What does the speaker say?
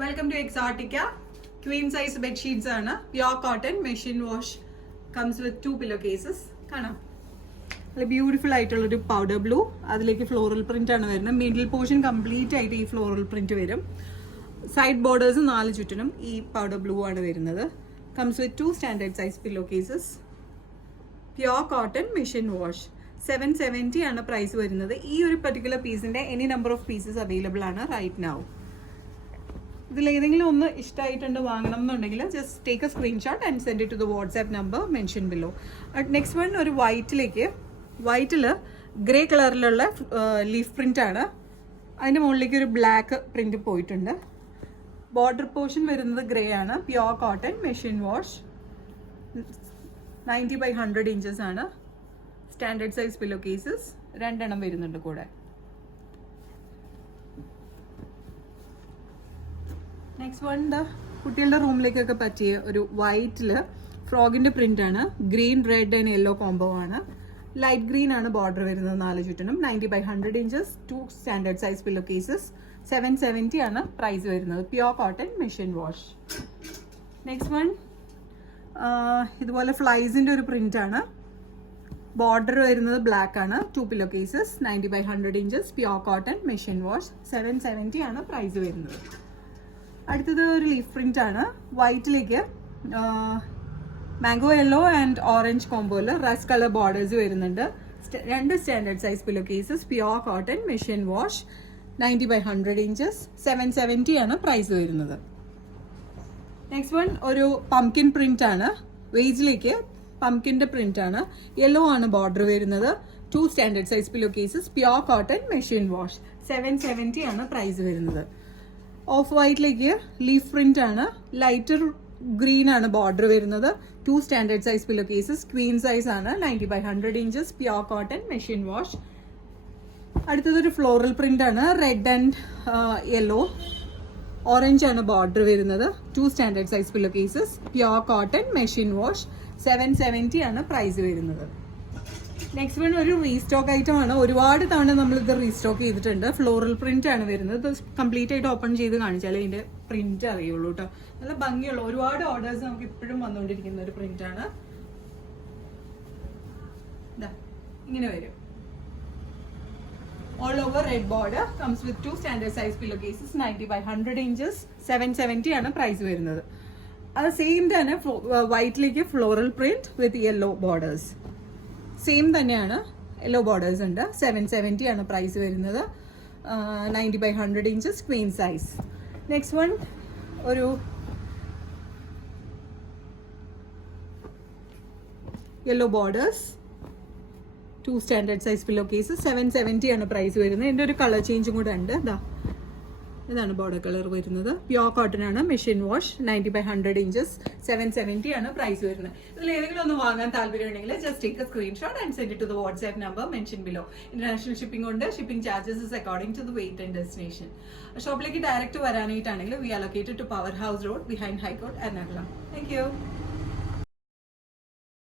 Welcome to Exotica. Queen size bed sheets ആണ്. Pure cotton machine wash. Comes with 2 pillowcases. കാണാം. നല്ല beautiful ആയിട്ടുള്ളൊരു powder blue. അതിലേക്ക് floral print ആണ് വരുന്നത്. മിഡിൽ പോർഷൻ കംപ്ലീറ്റ് ആയിട്ട് ഈ ഫ്ലോറൽ പ്രിന്റ് വരും. സൈഡ് ബോർഡേഴ്സ് 4 ചുറ്റിനും ഈ പൗഡർ ബ്ലൂ ആണ് വരുന്നത്. Comes with 2 standard size pillowcases. Pure cotton machine wash. 770 ആണ് പ്രൈസ് വരുന്നത്. ഈ ഒരു പർട്ടിക്കുലർ പീസിന്റെ any number of pieces available ആണ് റൈറ്റ് നൗ. ഇതിൽ ഏതെങ്കിലും ഒന്ന് ഇഷ്ടമായിട്ടുണ്ട് വാങ്ങണം എന്നുണ്ടെങ്കിൽ just take a screenshot and send it to the WhatsApp number mention below. Next one ഒരു വൈറ്റിൽ ഗ്രേ കളറിലുള്ള ലീഫ് പ്രിന്റ് ആണ്. അതിൻ്റെ മുകളിലേക്ക് ഒരു ബ്ലാക്ക് പ്രിന്റ് പോയിട്ടുണ്ട്. ബോർഡർ പോർഷൻ വരുന്നത് ഗ്രേ ആണ്. Pure cotton machine wash. 90/100 inches ആണ്. സ്റ്റാൻഡേർഡ് സൈസ് പില്ലോ കേസസ് 2 എണ്ണം വരുന്നുണ്ട് കൂടെ. നെക്സ്റ്റ് വൺ കുട്ടികളുടെ റൂമിലേക്കൊക്കെ പറ്റിയ ഒരു വൈറ്റിൽ ഫ്രോഗിന്റെ പ്രിന്റ് ആണ്. Green red and yellow combo ആണ്. ലൈറ്റ് ഗ്രീൻ ആണ് ബോർഡർ വരുന്നത് 4 ചുറ്റിനും. 90/100 inches 2 standard size pillow cases. 770 ആണ് പ്രൈസ് വരുന്നത്. Pure cotton machine wash. Next one ഇതുപോലെ ഫ്ലൈസിന്റെ ഒരു പ്രിന്റ് ആണ്. ബോർഡർ വരുന്നത് ബ്ലാക്ക് ആണ്. 2 pillow cases. 90/100 inches pure cotton machine wash. 770 ആണ് പ്രൈസ് വരുന്നത്. അടുത്തത് ഒരു ലീഫ് പ്രിന്റ് ആണ്. വൈറ്റിലേക്ക് മാംഗോ യെല്ലോ ആൻഡ് ഓറഞ്ച് കോംബോയിൽ റസ് കളർ ബോർഡേഴ്സ് വരുന്നുണ്ട്. 2 standard size pillow cases. Pure cotton machine wash. 90/100 inches. 770 ആണ് പ്രൈസ് വരുന്നത്. നെക്സ്റ്റ് വൺ ഒരു പംകിൻ പ്രിന്റ് ആണ്. വേജിലേക്ക് പംകിന്റെ പ്രിന്റ് ആണ്. യെല്ലോ ആണ് ബോർഡർ വരുന്നത്. 2 standard size pillow cases. Pure cotton machine wash. 770 ആണ് പ്രൈസ് വരുന്നത്. ഓഫ് വൈറ്റിലേക്ക് ലീഫ് പ്രിന്റ് ആണ്. ലൈറ്റർ ഗ്രീൻ ആണ് ബോർഡർ വരുന്നത്. 2 standard size pillow cases. Queen size ആണ്. 90/100 inches pure cotton machine wash. അടുത്തതൊരു ഫ്ലോറൽ പ്രിന്റ് ആണ്. Red and yellow. ഓറഞ്ച് ആണ് border വരുന്നത്. 2 standard size pillow cases. Pure cotton machine wash. 770 ആണ് price വരുന്നത്. നെക്സ്റ്റ് വൺ ഒരു റീസ്റ്റോക്ക് ഐറ്റം ആണ്. ഒരുപാട് തവണ നമ്മൾ ഇത് റീസ്റ്റോക്ക് ചെയ്തിട്ടുണ്ട്. ഫ്ലോറൽ പ്രിന്റ് ആണ് വരുന്നത്. ഇത് കംപ്ലീറ്റ് ആയിട്ട് ഓപ്പൺ ചെയ്ത് കാണിച്ചാലേ ഇതിന്റെ പ്രിന്റ് അറിയുള്ളൂ കേട്ടോ. നല്ല ഭംഗിയുള്ള ഒരുപാട് ഓർഡേഴ്സ് നമുക്ക് ഇപ്പോഴും വന്നുകൊണ്ടിരിക്കുന്ന ഒരു പ്രിന്റ് ആണ്. ഇങ്ങനെ വരും. All over red border. Comes with 2 standard size pillow cases. 90/100 inches. 770 ആണ് പ്രൈസ് വരുന്നത്. അത് സെയിം തന്നെ വൈറ്റിലേക്ക് floral print with yellow borders. Same തന്നെയാണ്. യെല്ലോ ബോർഡേഴ്സ് ഉണ്ട്. 770 ആണ് പ്രൈസ് വരുന്നത്. 90/100 inches queen size. Next one ഒരു yellow borders. 2 standard size pillow cases. 770 ആണ് പ്രൈസ് വരുന്നത്. എൻ്റെ ഒരു കളർ ചേഞ്ചും കൂടെ ഉണ്ട്. ഇതാണ് ബോർഡർ കളർ വരുന്നത്. പ്യോർ കോട്ടൺ ആണ്. Machine wash. 90/100 ഇഞ്ചസ്. 770 ആണ് പ്രൈസ് വരുന്നത്. ഇതിൽ ഏതെങ്കിലും ഒന്ന് വാങ്ങാൻ താല്പര്യമുണ്ടെങ്കിൽ just take a screenshot and send it to the WhatsApp number mention below. International shipping ഉണ്ട്. Shipping charges is according to the weight and destination. ഷോപ്പിലേക്ക് ഡയറക്റ്റ് വരാനായിട്ടാണെങ്കിൽ we are located to power house road behind high court Ernakulam. Thank U.